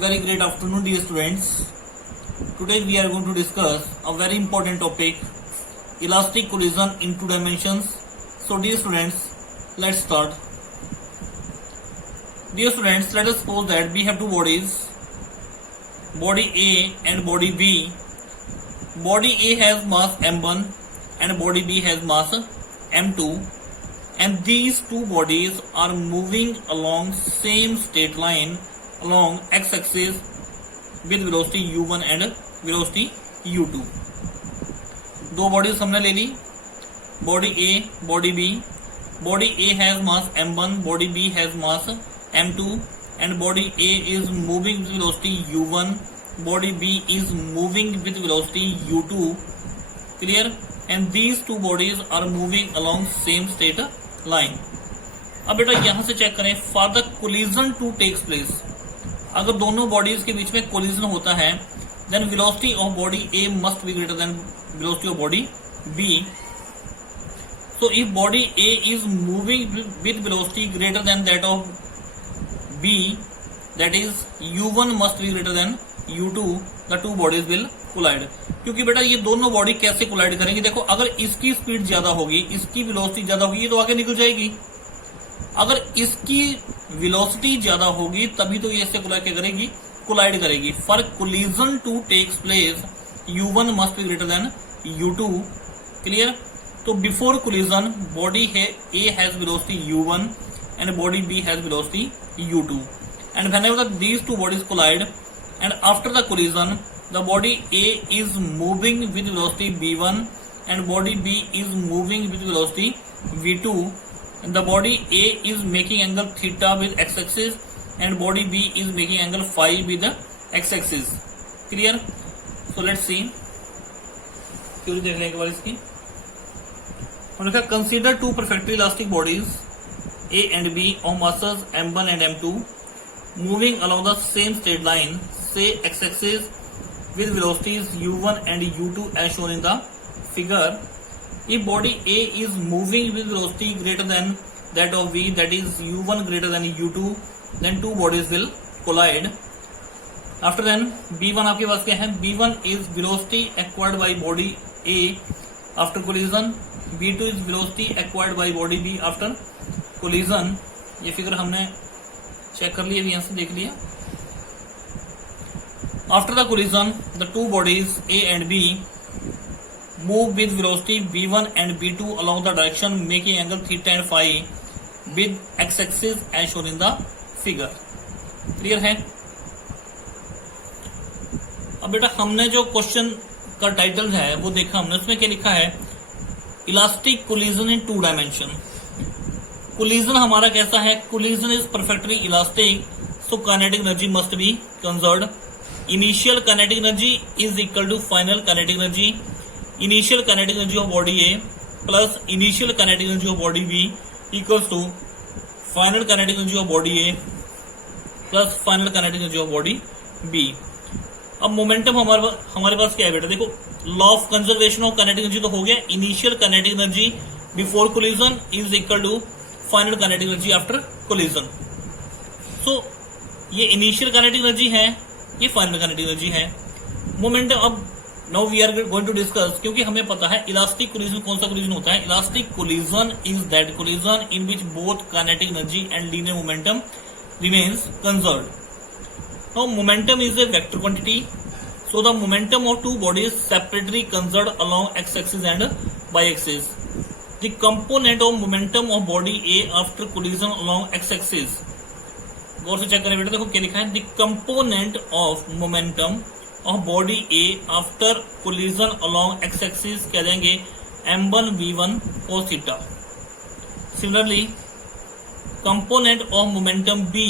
Very great afternoon, dear students. Today we are going to discuss a very important topic, elastic collision in two dimensions. So dear students, let's start. Dear students, let us suppose that we have two bodies, body A and body B. Body A has mass m1 and body B has mass m2, and these two bodies are moving along same straight line along x-axis with velocity u1 and velocity u2. दो bodies हमने ले ली, body A body B. Body A has mass m1, body B has mass m2, and body A is moving with velocity u1, body B is moving with velocity u2. Clear? And these two bodies are moving along same straight line. अब बेटा यहां से check करें, for the collision to takes place. अगर दोनों bodies के बीच में कोलिजन होता है, then velocity of body A must be greater than velocity of body B. So if body A is moving with velocity greater than that of B, that is u1 must be greater than u2, the two bodies will collide. क्योंकि बेटा ये दोनों body कैसे collide करेंगे, देखो अगर इसकी speed ज्यादा होगी, इसकी वेलोसिटी ज्यादा होगी, तो आगे निकल जाएगी. अगर इसकी वेलोसिटी ज्यादा होगी तभी तो ये इससे कोलाइड करेगी. For collision to takes place u1 must be greater than u2. Clear? तो बिफोर कोलिजन बॉडी है A has velocity u1 and body B has velocity u2, and whenever these two bodies collide and after the collision the body A is moving with velocity v1 and body B is moving with velocity v2, and the body A is making angle theta with x-axis and body B is making angle phi with the x-axis. Clear? So let's see. Theory देखने के बाद इसकी हमने कहा consider two perfectly elastic bodies A and B of masses m1 and m2 moving along the same straight line, say x-axis, with velocities u1 and u2 as shown in the figure. If body A is moving with velocity greater than that of V, that is u1 greater than u2, then two bodies will collide. After then B1 आपके पास क्या है, B1 is velocity acquired by body A after collision, B2 is velocity acquired by body B after collision. ये figure हमने check कर लिया, यहां से देख लिया. After the collision the two bodies A and B move with velocity v1 and v2 along the direction making angle theta and phi with X axis as shown in the figure. Clear है? अब बेटा हमने जो question का title है वो देखा हमने, उसमें क्या लिखा है, elastic collision in two dimension. Collision हमारा कैसा है, collision is perfectly elastic, so kinetic energy must be conserved. Initial kinetic energy is equal to final kinetic energy. Initial kinetic energy of body A plus initial kinetic energy of body B equals to final kinetic energy of body A plus final kinetic energy of body B. अब momentum हमारे पास क्या है बेटा, देखो law of conservation of kinetic energy तो हो गया. Initial kinetic energy before collision is equal to final kinetic energy after collision. So ये इनिशियल काइनेटिक एनर्जी है, ये फाइनल काइनेटिक एनर्जी है. मोमेंटम अब now we are going to discuss, क्योंकि हमें पता है इलास्टिक कोलिजन कौन सा कोलिजन होता है. Elastic collision is that collision in which both kinetic energy and linear momentum remains conserved. Now momentum is a vector quantity, so the momentum of two bodies separately conserved along x axis and Y axis. The component of momentum of body A after collision along x-axis. गौर से check करें बेटा, देखो क्या लिखा है, the component of momentum of body A after collision along x-axis क्या देंगे, m1 v1 cos theta. Similarly, component of momentum B,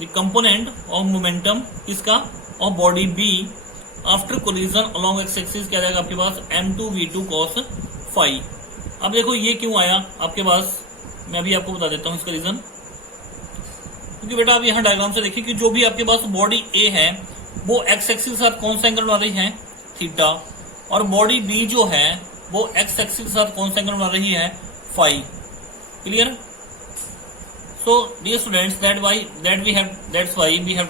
the component of momentum इसका of body B after collision along x-axis क्या जाएगा आपके पास, m2 v2 cos phi. अब देखो ये क्यों आया आपके पास, मैं भी आपको बता देता हूं इसका रीजन. क्योंकि बेटा आप यहां डायग्राम से देखिए कि जो भी आपके पास बॉडी ए है वो एक्स एक्सिस के साथ कौन सा एंगल बना रही है, थीटा, और बॉडी बी जो है वो एक्स एक्सिस के साथ कौन सा एंगल बना रही है, phi. Clear? So dear students, that's why we have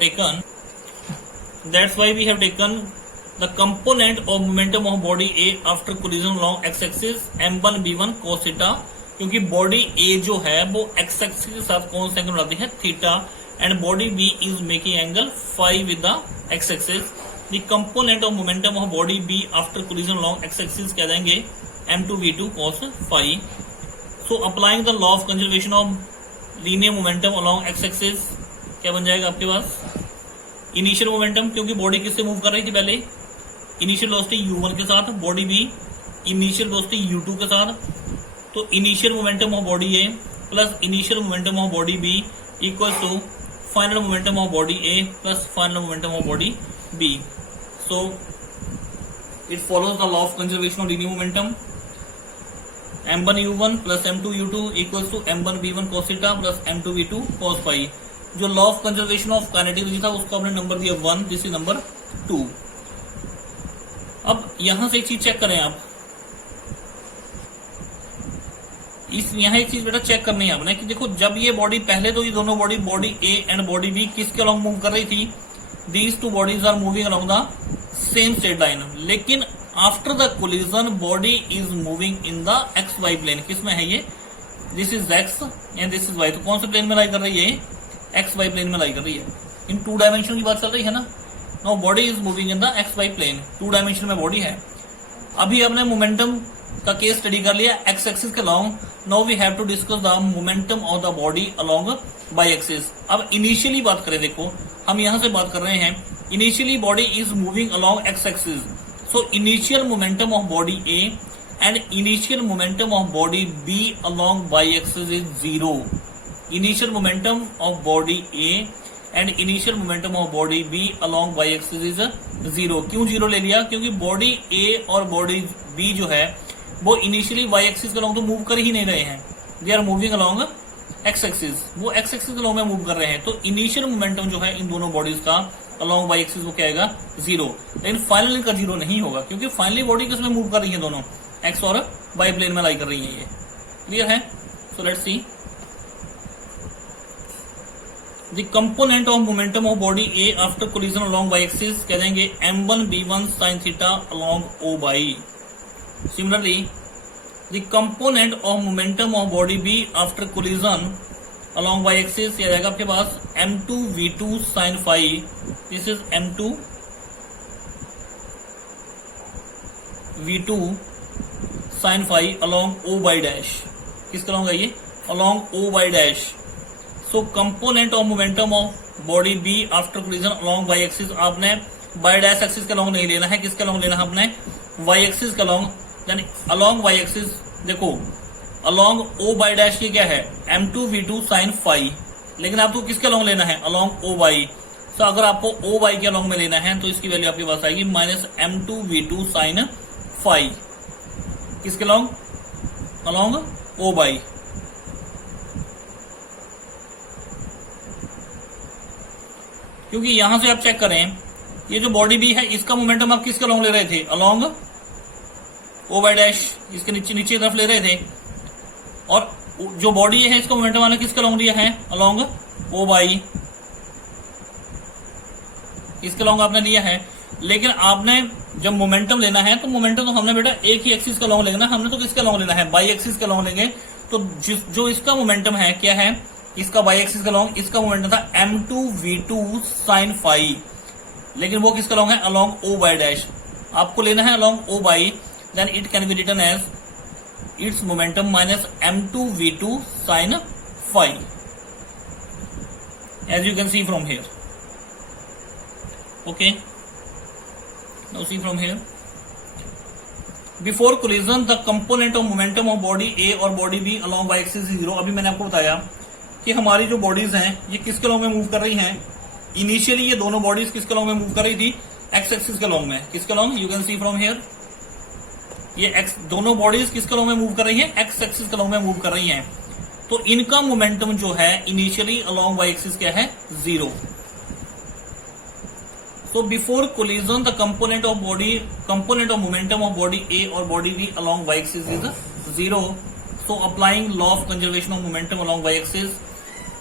taken the component of momentum of body A after collision along x-axis m1 b1 cos theta, क्योंकि बॉडी A जो है वो x एक्सिस के साथ कौन सा एंगल बनाती है, theta, and body B is making angle phi with the x axis. The component of momentum of body B after collision along x axis कह देंगे m2 v2 cos phi. So applying the law of conservation of linear momentum along x axis क्या बन जाएगा आपके पास, initial momentum, क्योंकि बॉडी किससे मूव कर रही थी पहले, इनिशियल वेलोसिटी u1 के साथ, body B initial velocity u2 के साथ. तो initial momentum of body A plus initial momentum of body B equal to final momentum of body A plus final momentum of body B. So it follows the law of conservation of linear momentum. m1 u1 plus m2 u2 equal to m1 b1 cos theta plus m2 v2 cos phi. जो law of conservation of kinetic energy था उसको आपने number दिया 1, this is number 2. अब यहां से एक चीज चेक करें आप, यहाँ एक चीज बेटा चेक करनी है आपने कि देखो जब ये बॉडी, पहले तो ये दोनों body A and body B किसके अलोंग मूव कर रही थी, these two bodies are moving along the same straight line. लेकिन after the collision body is moving in the x Y plane. किसमें है ये, this is X and this is Y. तो कौन से प्लेन में लाई कर रही है, एक्स वाई प्लेन में लाई कर रही है. इन 2 डायमेंशन की बात चल रही है ना. Now body is moving in the x Y plane, 2 dimension में बॉडी है. अभी हमने मोमेंटम का केस स्टडी कर लिया एक्स एक्सिस के along. Now we have to discuss the momentum of the body along y axis. अब इनिशियली बात करें, देखो हम यहां से बात कर रहे हैं, initially body is moving along x axis. So initial momentum of body A and initial momentum of body B along y axis is 0. Initial momentum of body A and initial momentum of body B along y axis is 0. क्यों 0 ले लिया, क्योंकि body A और body B जो है वो initially Y axis के along तो मूव कर ही नहीं रहे हैं, they are moving along x axis. वो एक्स एक्सिस के अलोंग में मूव कर रहे हैं. तो इनिशियल मोमेंटम जो है इन दोनों बॉडीज का अलोंग वाई एक्सिस वो क्या आएगा, 0. लेकिन फाइनली का 0 नहीं होगा, क्योंकि फाइनली बॉडी किसमें मूव कर रही है, दोनों एक्स और वाई प्लेन में लाई कर रही है. ये क्लियर है. So let's see the component of momentum of body A after collision along y axis कह देंगे m1 b1 sin theta along O y. Similarly, the component of momentum of body B after collision along y-axis ये रहेगा आपके पास m2 v2 sin phi. This is m2 v2 sin phi along O by dash. किसके along है ये, along O by dash. So component of momentum of body B after collision along y-axis आपने by dash axis के along नहीं लेना है, किसके along लेना है आपने, y-axis के along. यानी अलोंग वाई एक्सिस, देखो अलोंग O बाई डैश ये क्या है, m2 v2 sin फाई. लेकिन आपको किसके अलोंग लेना है, अलोंग O बाई. तो अगर आपको O बाई के अलोंग में लेना है तो इसकी वैल्यू आपके पास आएगी minus m2 v2 sin phi. किसके अलोंग, अलोंग O बाई. क्योंकि यहां से आप चेक करें, ये जो बॉडी B है इसका मोमेंटम आप किसके अलोंग ले रहे थे, अलोंग O बाई डैश, इसके नीचे नीचे की तरफ ले रहे थे. और जो बॉडी है इसका मोमेंटम आपने किसके अलोंग लिया है, अलोंग O बाई, इसके अलोंग आपने लिया है. लेकिन आपने जब मोमेंटम लेना है तो मोमेंटम तो हमने बेटा एक ही एक्सिस का अलोंग लेना है, हमने तो किसके अलोंग लेना है, बाई एक्सिस का अलोंग लेंगे. तो जो इसका मोमेंटम है क्या है, इसका बाई एक्सिस का अलोंग, इसका मोमेंटम था m2 v2 sin फाई. लेकिन वो किसका अलोंग है, अलोंग O बाई डैश. आपको लेना है along O by, then it can be written as its momentum minus m2 v2 sin phi, as you can see from here. Okay, now see from here, before collision the component of momentum of body A और body B along y axis is 0. अभी मैंने आपको बताया कि हमारी जो bodies हैं ये किसके अलोंग में मूव कर रही हैं. इनिशियली ये दोनों बॉडीज किसके अलोंग में मूव कर रही थी, एक्स एक्सिस के अलोंग में. किसके along, you can see from here, ये एक्स, दोनों बॉडीज किसके अलोंग में मूव कर रही हैं, एक्स एक्सिस के अलोंग में मूव कर रही हैं. तो इनका मोमेंटम जो है इनिशियली अलोंग वाई एक्सिस क्या है, 0. So before collision the component of momentum of body A और body B along y axis is 0. So applying law of conservation of momentum along y axis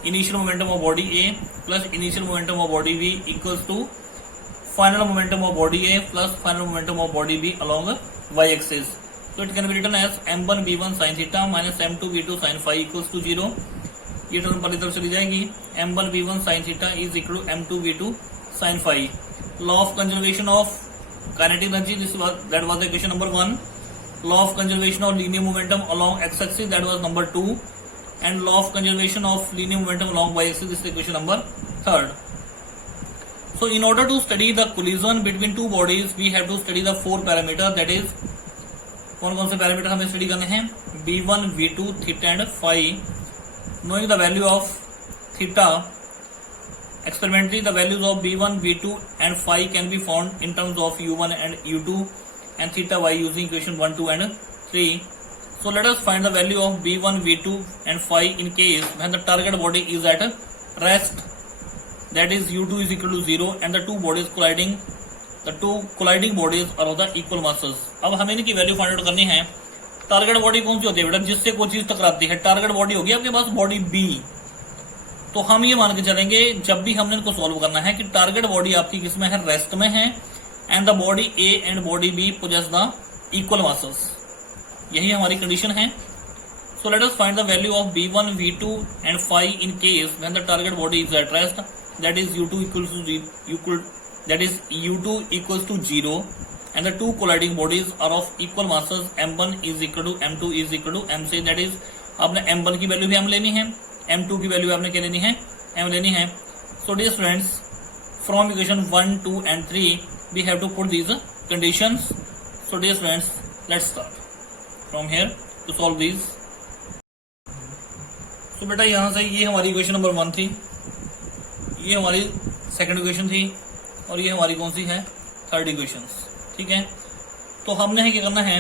initial momentum of body A plus initial momentum of body B equals to final momentum of body A plus final momentum of body B along y-axis. So it can be written as m1 v1 sin theta minus m2 v2 sin phi equals to 0. ये term पहली तरफ चली जाएगी. m1 v1 sin theta is equal to m2 v2 sin phi. Law of conservation of kinetic energy, that was equation number 1. Law of conservation of linear momentum along x-axis, that was number 2. And law of conservation of linear momentum along y-axis, this is equation number 3rd. So in order to study the collision between two bodies, we have to study the 4 parameters, that is कौन कौन से parameter हमें study करने हैं. v1, v2, theta and phi. Knowing the value of theta, experimentally the values of v1, v2 and phi can be found in terms of u1 and u2 and theta y using equation 1, 2 and 3. So let us find the value of v1, v2 and phi in case when the target body is at rest, that is u2 is equal to 0 and the two colliding bodies are of the equal masses. अब हमें इनकी value find out करनी है. Target body कौन सी होती है बेटा, जिससे कोई चीज टकराती है. टारगेट बॉडी होगी आपके पास बॉडी बी. तो हम ये मान के चलेंगे जब भी हमने इनको सॉल्व करना है कि टारगेट बॉडी आपकी किसमें है, रेस्ट में है, and the body A and body B possess the equal masses. यही हमारी कंडीशन है. So let us find the value of v1, v2 and phi in case when the target body is at rest, that is u2 equals to 0 and the two colliding bodies are of equal masses. m1 is equal to m2 is equal to mc, that is आपने m1 की value भी m लेनी है, m2 की value आपने क्या लेनी है, m लेनी है. So dear students, from equation 1, 2 and 3 we have to put these conditions. So dear students, let's start from here to solve these. So बेटा यहाँ से ये हमारी इक्वेशन नंबर 1 थी, ये हमारी सेकंड इक्वेशन थी और ये हमारी कौन सी है, थर्ड इक्वेशन. ठीक है. तो हमने क्या करना है,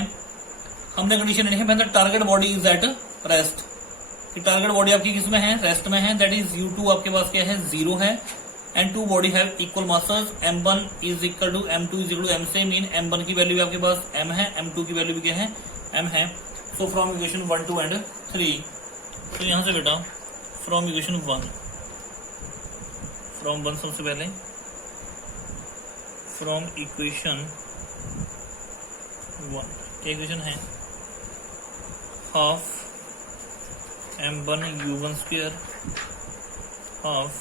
हमने कंडीशन लेनी है when the target body is at rest, कि टारगेट बॉडी आपकी किसमें है, रेस्ट में है. दैट इज u2 आपके पास क्या है, 0 है, and two body have equal masses. m1 is equal to m2 is equal to m से, मीन m1 की वैल्यू आपके पास m है, m2 की वैल्यू भी क्या है, m है. So from equation 1, 2 and 3. तो यहां से बेटा फ्रॉम इक्वेशन 1, फ्रॉम 1 सबसे पहले, फ्रॉम इक्वेशन 1 क्या इक्वेशन है, half m1 u1 square half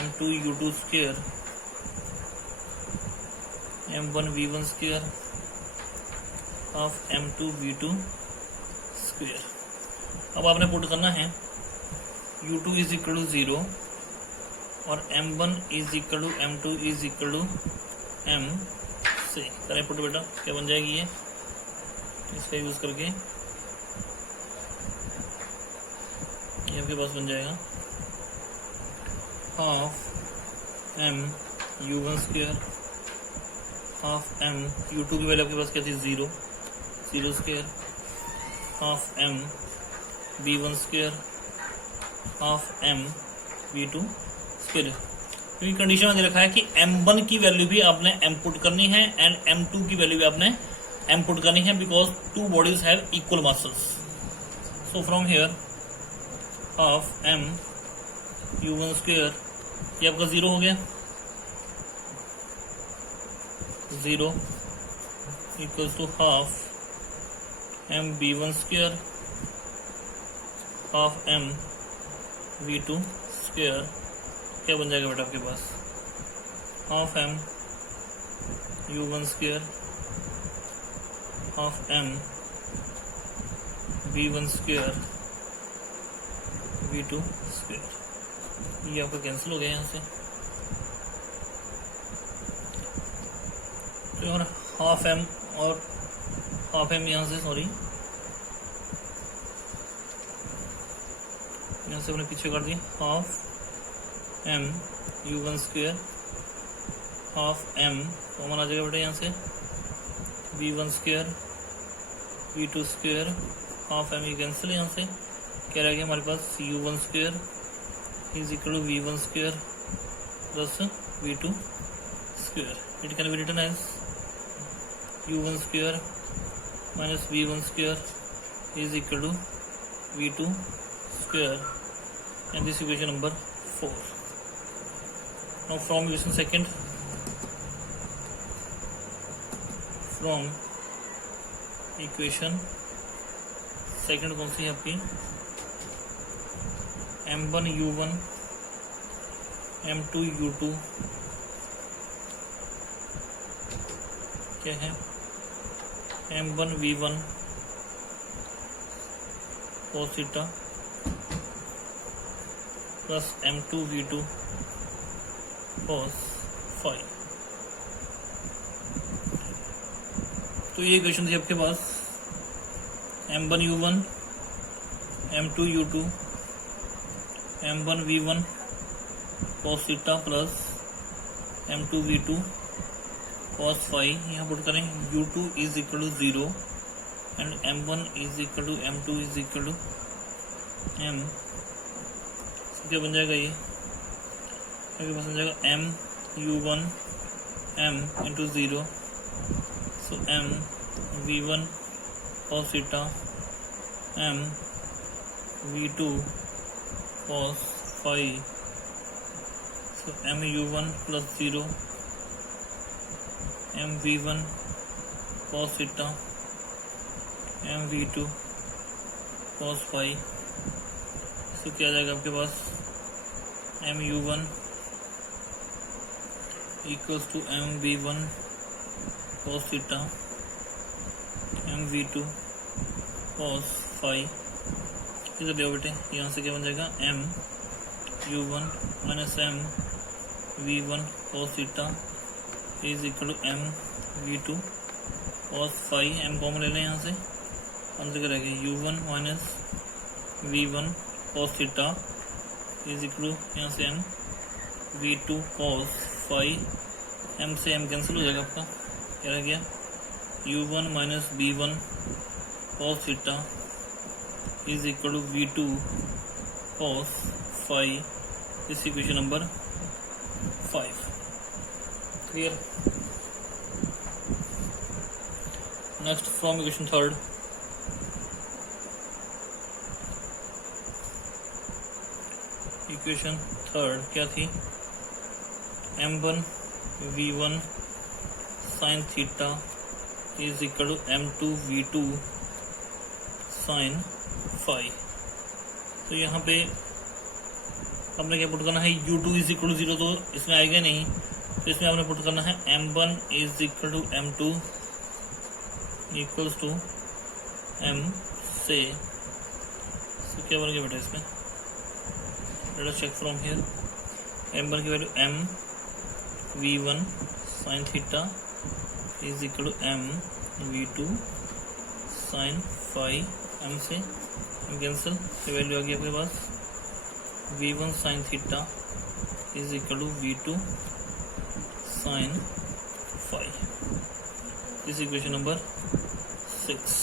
m2 u2 square m1 v1 square half m2 v2 square. अब आपने पुट करना है u2 इज इक्वल टू 0 और m1 is equal to m2 is equal to m से. करें put बेटा, क्या बन जाएगी ये, इसका यूज करके ये आपके पास बन जाएगा half m u1 square half m u2 की वैल्यू आपके पास क्या थी, 0 square half m v1 square half m v2 square. क्योंकि कंडीशन में दे रखा है कि m1 की वैल्यू भी आपने m पुट करनी है एंड m2 की वैल्यू भी आपने m पुट करनी है, because two bodies have equal masses. So from here half m u1 square ये आपका 0 हो गया, 0 equals to half m v1 square half m v2 square. क्या बन जाएगा बेटा आपके पास, half m u1 square half m v1 square v2 square. ये आपका कैंसिल हो गया यहाँ से. तो और हाफ m और हाफ m यहाँ से, सॉरी यहाँ से हमने पीछे कर दिया, half m u1 square half m common आ जाएगा बेटा यहाँ से, v1 square v2 square half m ये कैंसिल है. यहाँ से क्या रहेगा हमारे पास, u1 square is equal to v1 square plus v2 square. It can be written as u1 square minus v1 square is equal to v2 square and this equation number 4. Now from equation second, from equation second कौन सी है आपकी, m1 u1 m2 u2 क्या है, m1 v1 cos theta plus m2 v2 cos phi. तो ये equation थी आपके पास, m1 u1 m2 u2 m1 v1 cos theta plus m2 v2 cos phi. यहाँ पुट करें u2 is equal to 0 and m1 is equal to m2 is equal to m। क्या बन जाएगा, ये बन जाएगा m u1 m into 0, so m v1 cos theta m v2 cos phi, so m u1 plus 0 m v1 cos theta m v2 cos phi. तो क्या आ जाएगा आपके पास, m u1 equals to m v1 cos theta m v2 cos phi. इधर देखो बेटे, यहाँ से क्या बन जाएगा, m u1 minus m v1 cos theta is equal to m v2 cos phi. m common ले लें यहाँ से, अंदर क्या रहेगा, u1 minus v1 cos theta is equal to यहाँ से m v2 cos phi. m से m कैंसिल हो जाएगा, आपका क्या रह गया, u1 minus b1 cos theta is equal to v2 cos phi. This equation number 5। Clear. Next from equation third, equation third क्या थी, m1 v1 sine theta is equal to m2 v2 sine phi. तो यहाँ पे आपने क्या put करना है, u2 is equal to 0, तो इसमें आएगा नहीं, तो इसमें आपने पुट करना है m1 is equal to m2 equals to m से, तो क्या बन गया बेटा इसमें, let us check from here, m1 की value m v1 sin theta is equal to m v2 sin phi. m से m कैंसिल, की वैल्यू आ गई आपके पास v1 sin theta is equal to v2 sin phi. This equation number 6।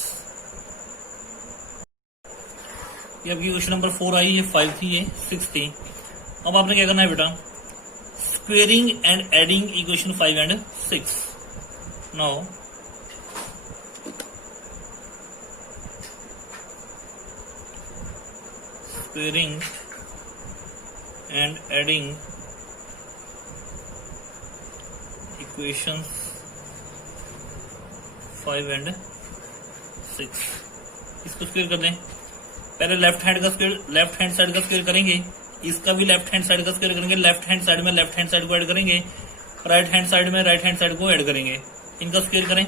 ये आपकी question number 4 आई, ये 5 थी, ये 6 थी। अब आपने क्या करना है बेटा, squaring and adding equation 5 and 6। Now squaring and adding equation 5 and 6, इसको स्क्वेयर कर दें। पहले लेफ्ट हैंड साइड का स्क्वेयर करेंगे, इसका भी लेफ्ट हैंड साइड का स्क्वेयर करेंगे, लेफ्ट हैंड साइड में लेफ्ट हैंड साइड को ऐड करेंगे, राइट हैंड साइड में राइट हैंड साइड को ऐड करेंगे, इनका स्क्वेयर करें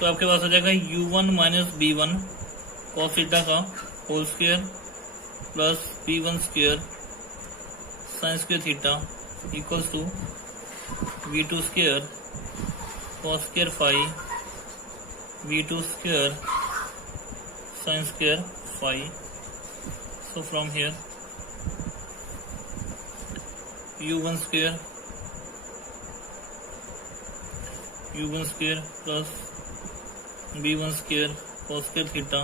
तो आपके पास आ जाएगा u1 minus b1 cos theta का whole square plus b1 square sine square theta equals to v2 square cos square phi v2 square sin square phi. So from here u1 square plus b1 square cos square theta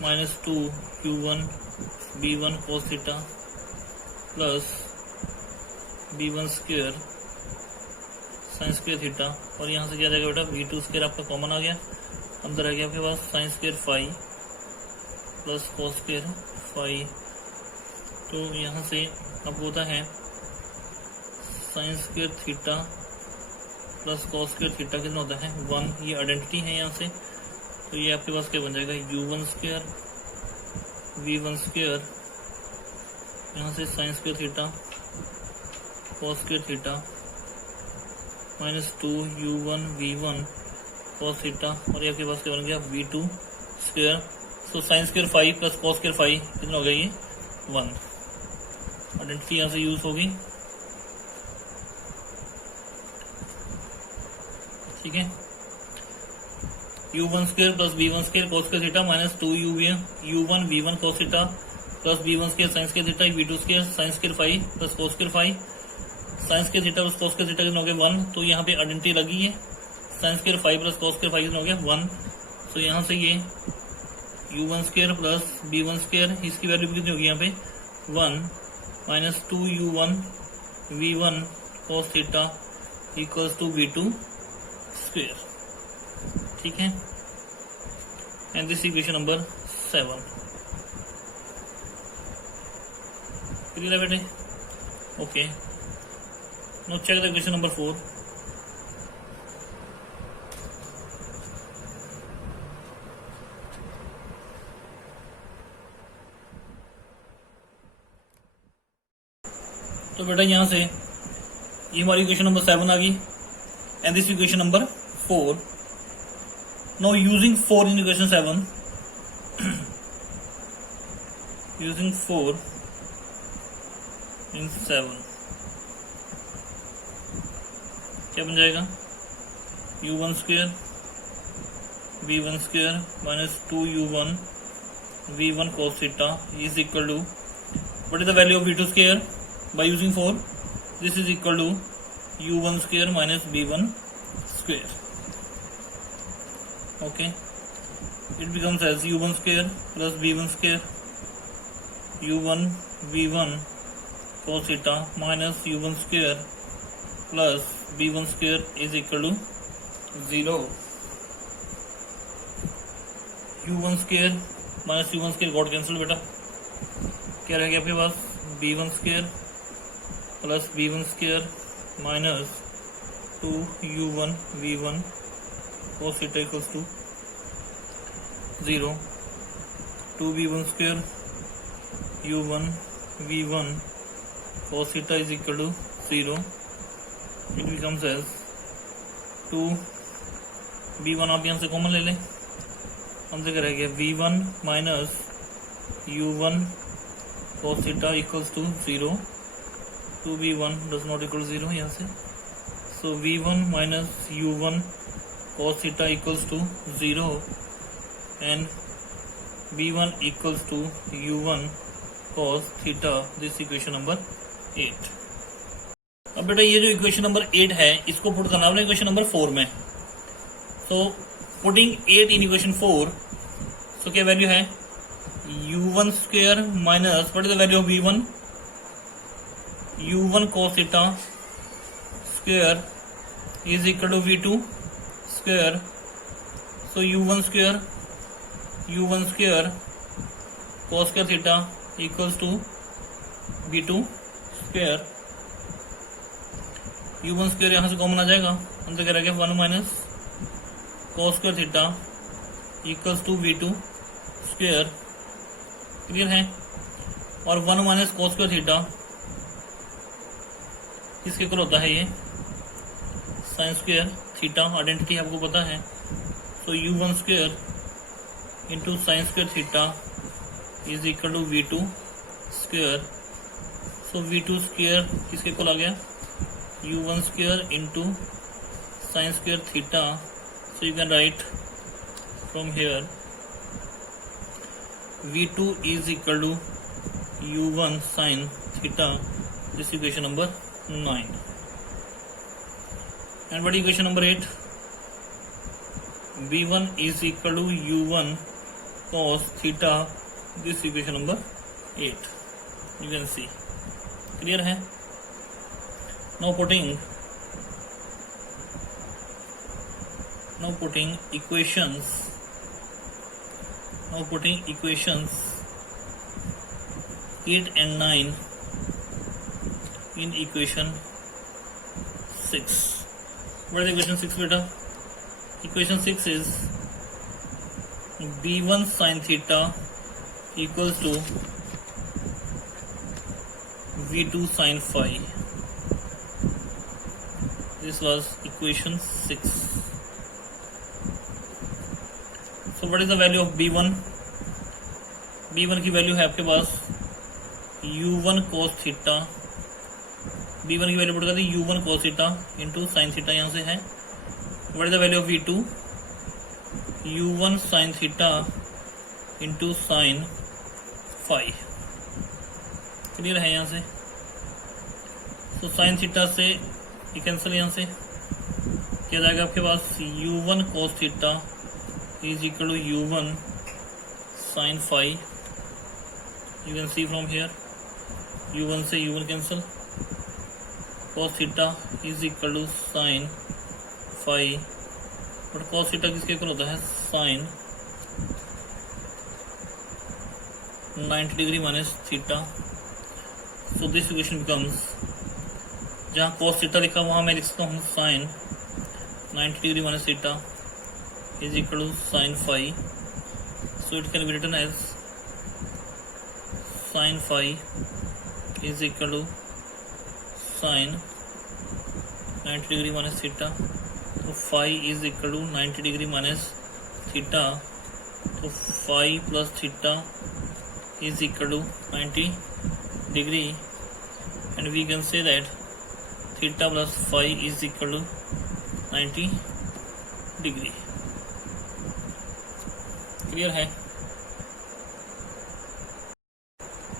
minus 2 u1 b1 cos theta plus b1 square sin square theta, और यहाँ से क्या जाएगा बेटा v2 square आपका common आ गया, अंदर आ गया आपके पास sin square phi plus cos square phi तो यहाँ से आपको होता है sign square theta plus cos square theta कितना होता है 1, ये आइडेंटिटी है यहाँ से। तो ये आपके पास क्या बन जाएगा u1 स्क्वायर v1 स्क्वायर, यहाँ से sign square theta cos square theta minus 2u1 v1 cos theta, और ये आपके पास क्या बन गया v2 square. So sine square 5 plus cos square 5 कितना हो गया ये 1। आइडेंटिटी यहाँ से यूज होगी, ठीक है। u1 square plus v1 square cos square theta minus 2u1 v1 cos theta plus v1 square sine square theta v2 square sine square 5 plus cos square 5 sign square theta plus cos square theta कितना हो गया 1। तो यहाँ पे identity लगी है, sine square 5 plus cos square 5 कितना हो गया 1। तो यहाँ से ये u1 square plus v1 square, इसकी वैल्यू कितनी होगी यहाँ पे 1 minus 2u1 v1 cos theta equals to v2 square, ठीक है। And this equation number 7 clear है बेटे? Okay, now check the equation number 4। तो बेटा यहां से ये हमारी इक्वेशन नंबर 7 आ गई and this equation number 4। Now using 4 in equation 7 using 4 in 7 क्या बन जाएगा u1 square v1 square minus 2u1 v1 cos theta is equal to what is the value of v2 square by using 4, this is equal to u1 square minus v1 square. Okay, it becomes as u1 square plus v1 square u1 v1 cos theta minus u1 square plus v1 square is equal to 0. u1 square minus u1 square got cancelled बेटा, क्या रह गया आपके पास v1 square plus v1 square minus 2u1 v1 cos theta equals to 0, 2v1 square u1 v1 cos theta is equal to 0, it becomes as 2v1 आप यहाँ से common ले लें, हमसे क्या रह गया v1 माइनस u1 cos theta equals to 0, 2v1 does not equal 0 यहाँ से। So v1 minus u1 cos theta equals to 0 and v1 equals to u1 cos theta, this equation number 8। अब बेटा ये जो इक्वेशन नंबर 8 है इसको पुट करना आपने इक्वेशन नंबर 4 में। So putting 8 in equation 4, so क्या वैल्यू है u1 square minus what is the value of v1 u1 cos theta square is equal to v2 square। So u1 square cos square theta equals to v2 square। u1 square यहाँ से common आ जाएगा, हम तो कह रहे हैं 1 minus cos square theta equals to v2 square, clear है। और 1 माइनस cos square theta किसके इक्वल होता है ये साइन स्क्वायर थीटा, आइडेंटिटी आपको पता है। तो u1 square into sine square theta is equal to v2 square. So v2 square किसके इक्वल आ गया u1 square into sine square theta. So you can write from here v2 इज equal to u1 sine theta, this equation number 9। And what equation number 8? v1 is equal to u1 cos theta, this equation number 8 you can see, clear है। now putting equations 8 and 9 in equation 6. What is equation 6 beta? Equation 6 is b1 sin theta equals to v2 sin phi. This was equation 6. So what is the value of b1? b1 की value है आपके पास u1 cos theta. b1 की value put कर दी u1 cos थीटा into sine theta यहाँ से है. What is the value of v2? u1 sin theta into sine phi. Clear है यहाँ से? तो साइन थीटा से ये कैंसिल, यहाँ से क्या जाएगा आपके पास u1 cos theta is equal to u1 sin phi. You can see from here u1 से u1 कैंसिल. cos theta is equal to sine phi. But cos theta किसके इक्वल होता है? Sine 90 degree minus theta. So this equation becomes, जहाँ cos theta लिखा वहां मैं लिख सकता हूँ sine 90 degree minus theta is equal to sine phi. So it can be written as sin phi is equal to sin 90 degree minus theta. So phi is equal to 90 degree minus theta. So phi plus theta is equal to 90 degree, and we can say that theta plus phi is equal to 90 degree. Clear है?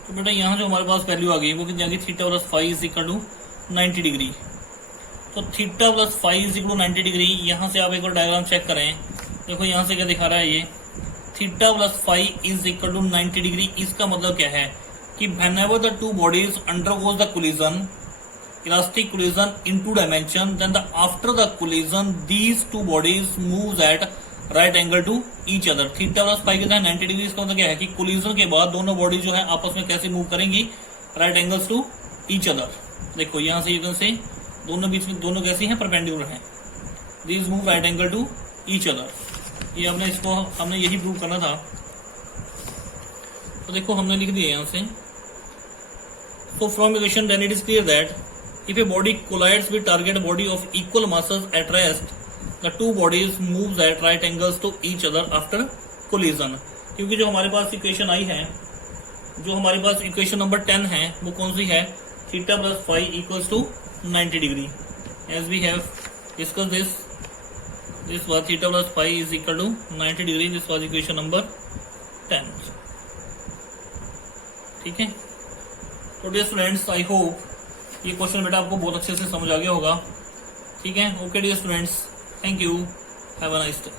तो बेटा यहाँ जो हमारे पास value आ गई वो कितनी आ गई? Theta plus five is equal to 90 degree. तो theta plus five is equal to 90 degree. यहाँ से आप एक बार डायग्राम चेक करें. देखो यहाँ से क्या दिखा रहा है ये theta plus five is equal to 90 degree. इसका मतलब क्या है कि whenever the two bodies undergoes the collision, elastic collision in two dimension, then the after the collision these two bodies moves at right angle to each other. Theta plus phi कितना है? 90 degree. इसका मतलब क्या है कि collision के बाद दोनों बॉडी जो है आपस में कैसे मूव करेंगी? Right angles to each other. देखो यहां से यू से दोनों बीच में दोनों कैसी हैं? परपेंडिकुलर हैं. These move right angle to each other. ये हमने यही प्रूव करना था. तो देखो हमने लिख दिया यहां से. So from equation then it is clear that if a body collides with target body of equal masses at rest, the two bodies moves at right angles to each other after collision. क्योंकि जो हमारे पास equation आई है, जो हमारे पास equation number 10 है, वो कौन सी है? Theta plus phi equals to 90 degree. As we have discuss this was theta plus five is equal to 90 degree. This was equation number 10. ठीक है. तो डियर स्टूडेंट्स, आई होप ये क्वेश्चन बेटा आपको बहुत अच्छे से समझ आ गया होगा. ठीक है. Okay dear students, thank you. Have a nice day.